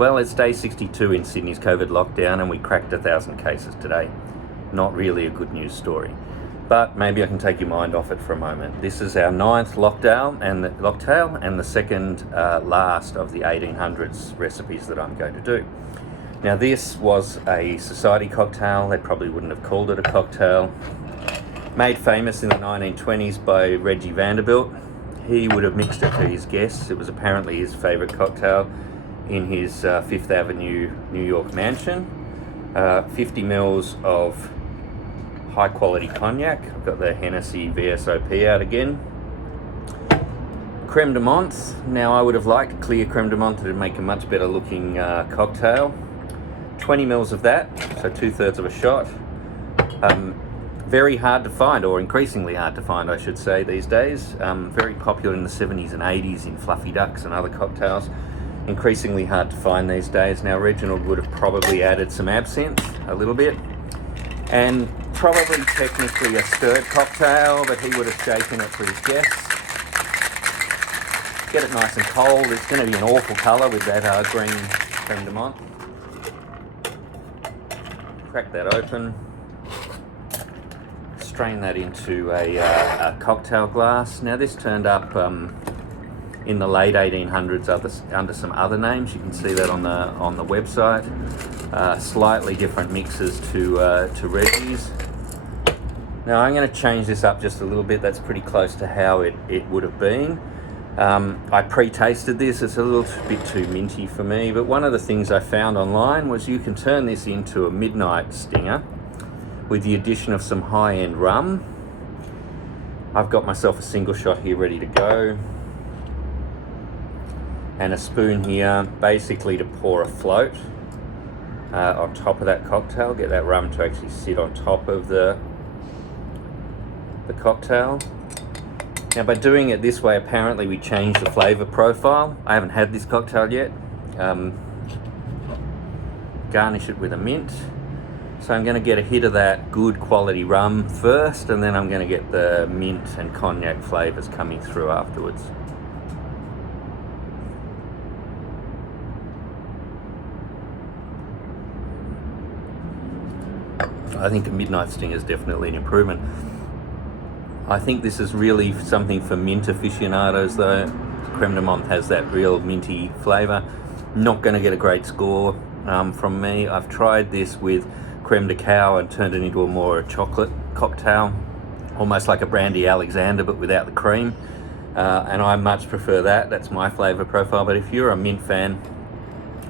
Well, it's day 62 in Sydney's COVID lockdown and we cracked 1,000 cases today. Not really a good news story, but maybe I can take your mind off it for a moment. This is our 9th lockdown and the second last of the 1800s recipes that I'm going to do. Now, this was a society cocktail. They probably wouldn't have called it a cocktail. Made famous in the 1920s by Reggie Vanderbilt. He would have mixed it for his guests. It was apparently his favourite cocktail in his Fifth Avenue, New York mansion. 50 mils of high quality cognac. I've got the Hennessy VSOP out again. Creme de menthe. Now, I would have liked clear creme de menthe to make a much better looking cocktail. 20 mils of that, so 2/3 of a shot. Very hard to find, or increasingly hard to find, I should say, these days. Very popular in the 70s and 80s in Fluffy Ducks and other cocktails. Increasingly hard to find these days. Now, Reginald would have probably added some absinthe, a little bit, and probably technically a stirred cocktail, but he would have shaken it for his guests. Get it nice and cold. It's going to be an awful colour with that green creme de menthe. Crack that open. Strain that into a cocktail glass. Now, this turned up in the late 1800s under some other names. You can see that on the website. Slightly different mixes to Reggie's. Now, I'm going to change this up just a little bit. That's pretty close to how it would have been. I pre-tasted this. It's a little bit too minty for me, but one of the things I found online was you can turn this into a midnight stinger with the addition of some high-end rum. I've got myself a single shot here ready to go, and a spoon here basically to pour a float on top of that cocktail, get that rum to actually sit on top of the cocktail. Now, by doing it this way, apparently we change the flavour profile. I haven't had this cocktail yet. Garnish it with a mint. So I'm going to get a hit of that good quality rum first, and then I'm going to get the mint and cognac flavours coming through afterwards. I think a midnight stinger is definitely an improvement. I think this is really something for mint aficionados though. Creme de menthe has that real minty flavour. Not going to get a great score from me. I've tried this with creme de cow and turned it into a more chocolate cocktail, almost like a brandy Alexander but without the cream, and I much prefer that. That's my flavour profile. But if you're a mint fan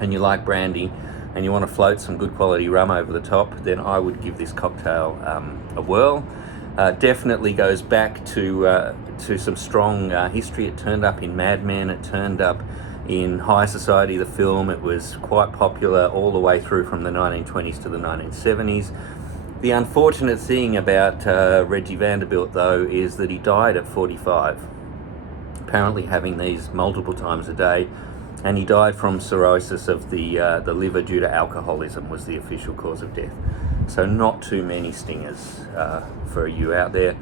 and you like brandy and you want to float some good quality rum over the top, then I would give this cocktail a whirl. Definitely goes back to some strong history. It turned up in Mad Men, it turned up in High Society, the film. It was quite popular all the way through from the 1920s to the 1970s. The unfortunate thing about Reggie Vanderbilt, though, is that he died at 45, apparently having these multiple times a day, and he died from cirrhosis of the liver due to alcoholism was the official cause of death. So not too many stingers for you out there.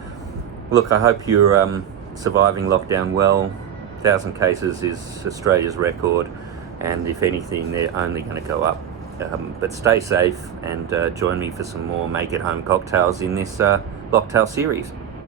Look, I hope you're surviving lockdown well. 1,000 cases is Australia's record, and if anything, they're only going to go up. But stay safe and join me for some more make-at-home cocktails in this Locktail series.